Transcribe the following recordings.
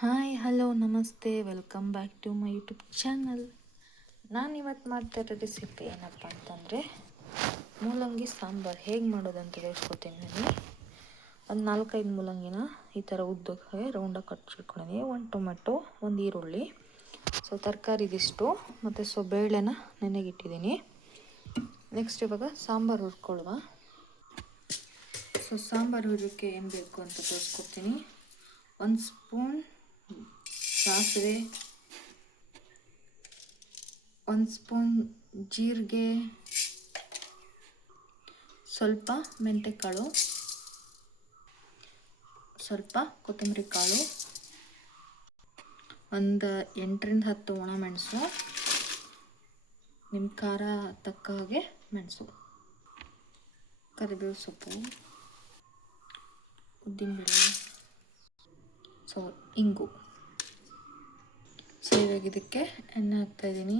Hi hello ನಮಸ್ತೆ welcome back to my YouTube channel. ನಾನಿವತ್ತು ಮಾಡ್ತಾ ಇರೋ ರೆಸಿಪಿ ಏನಪ್ಪ ಅಂತಂದರೆ ಮೂಲಂಗಿ ಸಾಂಬಾರು ಹೇಗೆ ಮಾಡೋದಂತ ತಿಳಿಸ್ಕೊಡ್ತೀನಿ. ನಾನು ಒಂದು 4-5 ಮೂಲಂಗಿನ ಈ ಥರ ಉದ್ದಕ್ಕೆ ರೌಂಡಾಗಿ ಕಟ್ಚಿಟ್ಕೊಂಡಿದ್ದೀನಿ. 1 ಟೊಮೆಟೊ, 1 ಈರುಳ್ಳಿ, ತರಕಾರಿ ಇದಿಷ್ಟು ಮತ್ತು ಬೇಳೆನ ನೆನೆಗಿಟ್ಟಿದ್ದೀನಿ. ನೆಕ್ಸ್ಟ್ ಇವಾಗ ಸಾಂಬಾರು ಹುರ್ಕೊಳ್ಳುವ. ಸಾಂಬಾರು ಹುರಿಯೋಕ್ಕೆ ಏನು ಬೇಕು ಅಂತ ತೋರಿಸ್ಕೊಡ್ತೀನಿ. 1 ಸ್ಪೂನ್ ಸಾಸಿವೆ, 1 ಸ್ಪೂನ್ ಜೀರಿಗೆ, ಸ್ವಲ್ಪ ಮೆಂತ್ಯಕಾಳು, ಸ್ವಲ್ಪ ಕೊತ್ತಂಬರಿ ಕಾಳು, ಒಂದು 8-10 ಒಣಮೆಣಸು, ನಿಮ್ಮ ಖಾರ ತಕ್ಕ ಹಾಗೆ ಮೆಣಸು, ಕರಿಬೇವು ಸೊಪ್ಪು, ಉದ್ದಿನಬೇಳೆ, ಇಂಗು. ಇವಾಗ ಇದಕ್ಕೆ ಎಣ್ಣೆ ಹಾಕ್ತಾಯಿದ್ದೀನಿ.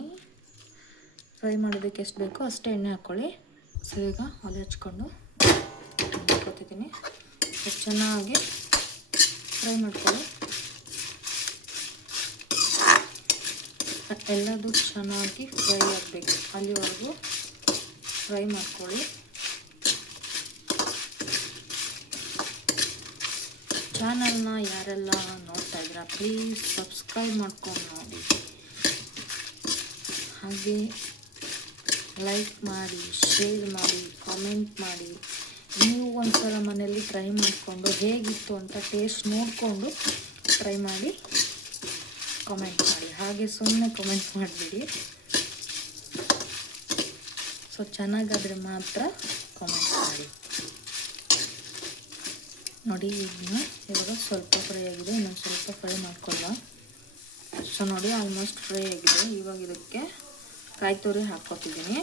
ಫ್ರೈ ಮಾಡೋದಕ್ಕೆ ಎಷ್ಟು ಬೇಕೋ ಅಷ್ಟೇ ಎಣ್ಣೆ ಹಾಕ್ಕೊಳ್ಳಿ. ಈಗ ಒಲೆ ಹಚ್ಕೊಂಡು ಹಾಕ್ಕೊತಿದ್ದೀನಿ. ಚೆನ್ನಾಗಿ ಫ್ರೈ ಮಾಡ್ಕೊಳ್ಳಿ. ಎಲ್ಲದೂ ಚೆನ್ನಾಗಿ ಫ್ರೈ ಆಗಬೇಕು, ಅಲ್ಲಿವರೆಗೂ ಫ್ರೈ ಮಾಡ್ಕೊಳ್ಳಿ. ಚಾನಲ್ನ ಯಾರೆಲ್ಲ ನೋಡ್ತಾ ಇದ್ದೀರಾ ಪ್ಲೀಸ್ ಸಬ್ಸ್ಕ್ರೈಬ್ ಮಾಡ್ಕೊಂಡು ನೋಡಿ, ಹಾಗೆ ಲೈಕ್ ಮಾಡಿ, ಶೇರ್ ಮಾಡಿ, ಕಾಮೆಂಟ್ ಮಾಡಿ. ನೀವು ಒಂದ್ಸಲ ಮನೆಯಲ್ಲಿ ಟ್ರೈ ಮಾಡಿಕೊಂಡು ಹೇಗಿತ್ತು ಅಂತ ಟೇಸ್ಟ್ ನೋಡಿಕೊಂಡು ಟ್ರೈ ಮಾಡಿ ಕಾಮೆಂಟ್ ಮಾಡಿ. ಹಾಗೆ ಸುಮ್ಮನೆ ಕಾಮೆಂಟ್ ಮಾಡಿಬಿಡಿ. ಚೆನ್ನಾಗಾದರೆ ಮಾತ್ರ ಕಾಮೆಂಟ್ ಮಾಡಿ. ನೋಡಿ ಇವಾಗ ಸ್ವಲ್ಪ ಫ್ರೈ ಆಗಿದೆ, ಇನ್ನೊಂದು ಸ್ವಲ್ಪ ಫ್ರೈ ಮಾಡ್ಕೊಳ್ಳುವ. ನೋಡಿ ಆಲ್ಮೋಸ್ಟ್ ಫ್ರೈ ಆಗಿದೆ. ಇವಾಗ ಇದಕ್ಕೆ ಕಾಯಿ ತುರಿ ಹಾಕ್ಕೊತಿದ್ದೀನಿ.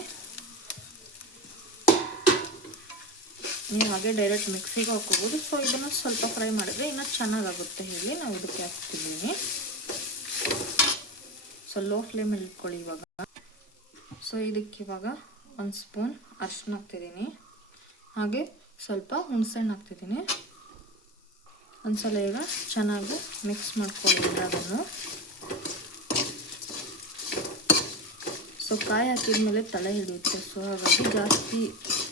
ನೀವು ಹಾಗೆ ಡೈರೆಕ್ಟ್ ಮಿಕ್ಸಿಗೆ ಹಾಕ್ಕೋಬೋದು. ಇದನ್ನು ಸ್ವಲ್ಪ ಫ್ರೈ ಮಾಡಿದ್ರೆ ಇನ್ನೂ ಚೆನ್ನಾಗಾಗುತ್ತೆ ಹೇಳಿ ನಾವು ಇದಕ್ಕೆ ಹಾಕ್ತಿದ್ದೀನಿ. ಲೋ ಫ್ಲೇಮಲ್ಲಿ ಇಟ್ಕೊಳ್ಳಿ ಇವಾಗ. ಇದಕ್ಕೆ ಇವಾಗ 1 ಸ್ಪೂನ್ ಅರಿಶಿನ ಹಾಕ್ತಿದ್ದೀನಿ, ಹಾಗೆ ಸ್ವಲ್ಪ ಹುಣಸೆಹಣ್ಣು ಹಾಕ್ತಿದ್ದೀನಿ. ಒಂದ್ಸಲ ಈಗ ಚೆನ್ನಾಗಿ ಮಿಕ್ಸ್ ಮಾಡ್ಕೊಳ್ಳಿ ಎಲ್ಲದನ್ನು. ಕಾಯಿ ಹಾಕಿದ್ಮೇಲೆ ತಲೆ ಹಿಡಿಯುತ್ತೆ. ಹಾಗಾಗಿ ಜಾಸ್ತಿ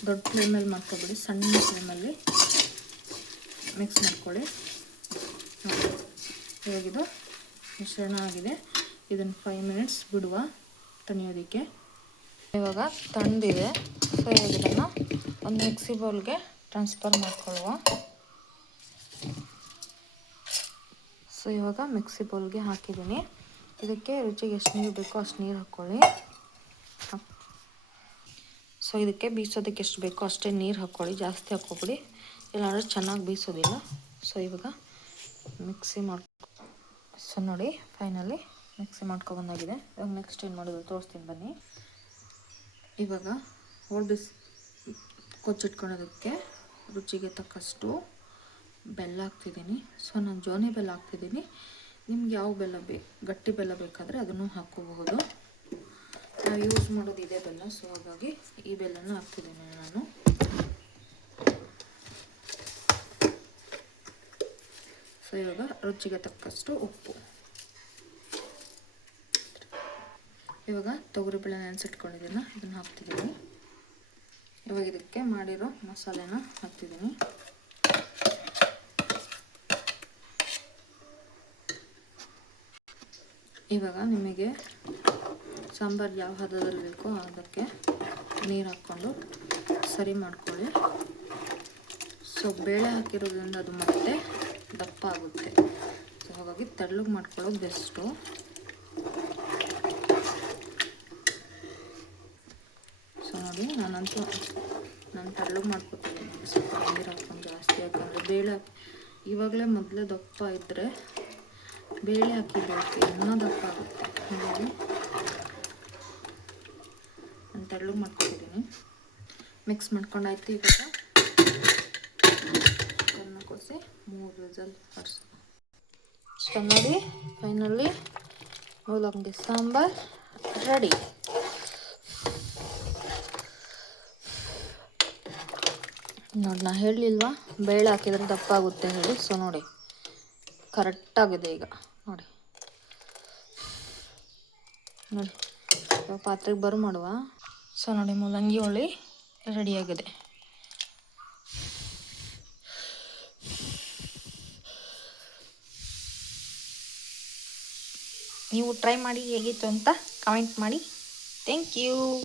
ದೊಡ್ಡ ಫ್ಲೇಮಲ್ಲಿ ಮಾಡ್ಕೊಬೇಡಿ, ಸಣ್ಣ ಫ್ಲೇಮಲ್ಲಿ ಮಿಕ್ಸ್ ಮಾಡ್ಕೊಳ್ಳಿ. ಇವಾಗಿದು ಮಿಶ್ರಣ ಆಗಿದೆ. ಇದನ್ನು 5 ಮಿನಿಟ್ಸ್ ಬಿಡುವ ತಣಿಯೋದಕ್ಕೆ. ಇವಾಗ ತಣ್ಣದಿದೆ. ಇವಾಗ ಇದನ್ನು ಒಂದು ಮಿಕ್ಸಿ ಬೌಲ್ಗೆ ಟ್ರಾನ್ಸ್ಫರ್ ಮಾಡ್ಕೊಳ್ಳುವ. ಇವಾಗ ಮಿಕ್ಸಿ ಬೌಲ್ಗೆ ಹಾಕಿದ್ದೀನಿ. ಇದಕ್ಕೆ ರುಚಿಗೆ ಎಷ್ಟು ನೀರು ಬೇಕೋ ಅಷ್ಟು ನೀರು ಹಾಕ್ಕೊಳ್ಳಿ. ಇದಕ್ಕೆ ಬೀಸೋದಕ್ಕೆ ಎಷ್ಟು ಬೇಕೋ ಅಷ್ಟೇ ನೀರು ಹಾಕ್ಕೊಳ್ಳಿ, ಜಾಸ್ತಿ ಹಾಕ್ಕೊಬಿಡಿ, ಇಲ್ಲಾಂದರೆ ಚೆನ್ನಾಗಿ ಬೀಸೋದಿಲ್ಲ. ಇವಾಗ ಮಿಕ್ಸಿ ನೋಡಿ ಫೈನಲಿ ಮಿಕ್ಸಿ ಬಂದಾಗಿದೆ. ಇವಾಗ ನೆಕ್ಸ್ಟ್ ಏನು ಮಾಡೋದು ತೋರಿಸ್ತೀನಿ ಬನ್ನಿ. ಇವಾಗ ಕೊಚ್ಚಿಟ್ಕೊಳ್ಳೋದಕ್ಕೆ ರುಚಿಗೆ ತಕ್ಕಷ್ಟು ಬೆಲ್ಲ ಹಾಕ್ತಿದ್ದೀನಿ. ನಾನು ಜೋನಿ ಬೆಲ್ಲ ಹಾಕ್ತಿದ್ದೀನಿ. ನಿಮ್ಗೆ ಯಾವ ಬೆಲ್ಲ ಗಟ್ಟಿ ಬೆಲ್ಲ ಬೇಕಾದರೆ ಅದನ್ನು ಹಾಕ್ಕೋಬಹುದು. ನಾವು ಯೂಸ್ ಮಾಡೋದು ಇದೇ ಬೆಲ್ಲ, ಹಾಗಾಗಿ ಈ ಬೆಲ್ಲನ ಹಾಕ್ತಿದ್ದೀನಿ ನಾನು. ಇವಾಗ ರುಚಿಗೆ ತಕ್ಕಷ್ಟು ಉಪ್ಪು. ಇವಾಗ ತೊಗರಿಬೇಳೆ ನೆನೆಸಿಟ್ಕೊಂಡಿದ್ದೀನಿ, ಇದನ್ನು ಹಾಕ್ತಿದ್ದೀನಿ. ಇವಾಗ ಇದಕ್ಕೆ ಮಾಡಿರೋ ಮಸಾಲೆನ ಹಾಕ್ತಿದ್ದೀನಿ. ಇವಾಗ ನಿಮಗೆ ಸಾಂಬಾರು ಯಾವ ಹದದಲ್ಲಿ ಬೇಕೋ ಅದಕ್ಕೆ ನೀರು ಹಾಕ್ಕೊಂಡು ಸರಿ ಮಾಡ್ಕೊಳ್ಳಿ. ಬೇಳೆ ಹಾಕಿರೋದ್ರಿಂದ ಅದು ಮತ್ತೆ ದಪ್ಪ ಆಗುತ್ತೆ. ಹಾಗಾಗಿ ತೆಳ್ಳಗೆ ಮಾಡ್ಕೊಳ್ಳೋದು ಬೆಸ್ಟು. ನೋಡಿ ನಾನು ತೆಳ್ಳಗೆ ಮಾಡ್ಕೊತೀನಿ. ಸ್ವಲ್ಪ ನೀರು ಹಾಕ್ಕೊಂಡು ಜಾಸ್ತಿ, ಯಾಕಂದರೆ ಬೇಳೆ ಇವಾಗಲೇ ಮೊದಲೇ ದಪ್ಪ ಇದ್ದರೆ ಬೇಳೆ ಹಾಕಿದ್ದಕ್ಕೆ ಇನ್ನೂ ದಪ್ಪ ಆಗುತ್ತೆ. ಹಾಗಾಗಿ ನಾನು ತೆಳ್ಳಗೆ ಮಾಡ್ಕೊತಿದ್ದೀನಿ. ಮಿಕ್ಸ್ ಮಾಡ್ಕೊಂಡಾಯ್ತು. ಇವಾಗ ಕನ್ನ ಕೊಸಿ 3 ವಿಸಲ್ ಹೊಡ್ಸೋಣ. ನೋಡಿ ಫೈನಲಿ ಮೂಲಂಗಿ ಸಾಂಬಾರು ರೆಡಿ. ನೋಡಿ ನಾ ಹೇಳಲಿಲ್ವಾ ಬೇಳೆ ಹಾಕಿದ್ರೆ ದಪ್ಪ ಆಗುತ್ತೆ ಹೇಳಿ. ನೋಡಿ ಕರೆಕ್ಟಾಗಿದೆ ಈಗ ನೋಡಿ. ನೋಡಿ ಇವಾಗ ಪಾತ್ರೆಗೆ ಬರು ಮಾಡುವ. ಸೊ ನೋಡಿ ಮೂಲಂಗಿ ಹೋಳಿ ರೆಡಿಯಾಗಿದೆ. ನೀವು ಟ್ರೈ ಮಾಡಿ ಹೇಗಿತ್ತು ಅಂತ ಕಮೆಂಟ್ ಮಾಡಿ. Thank you.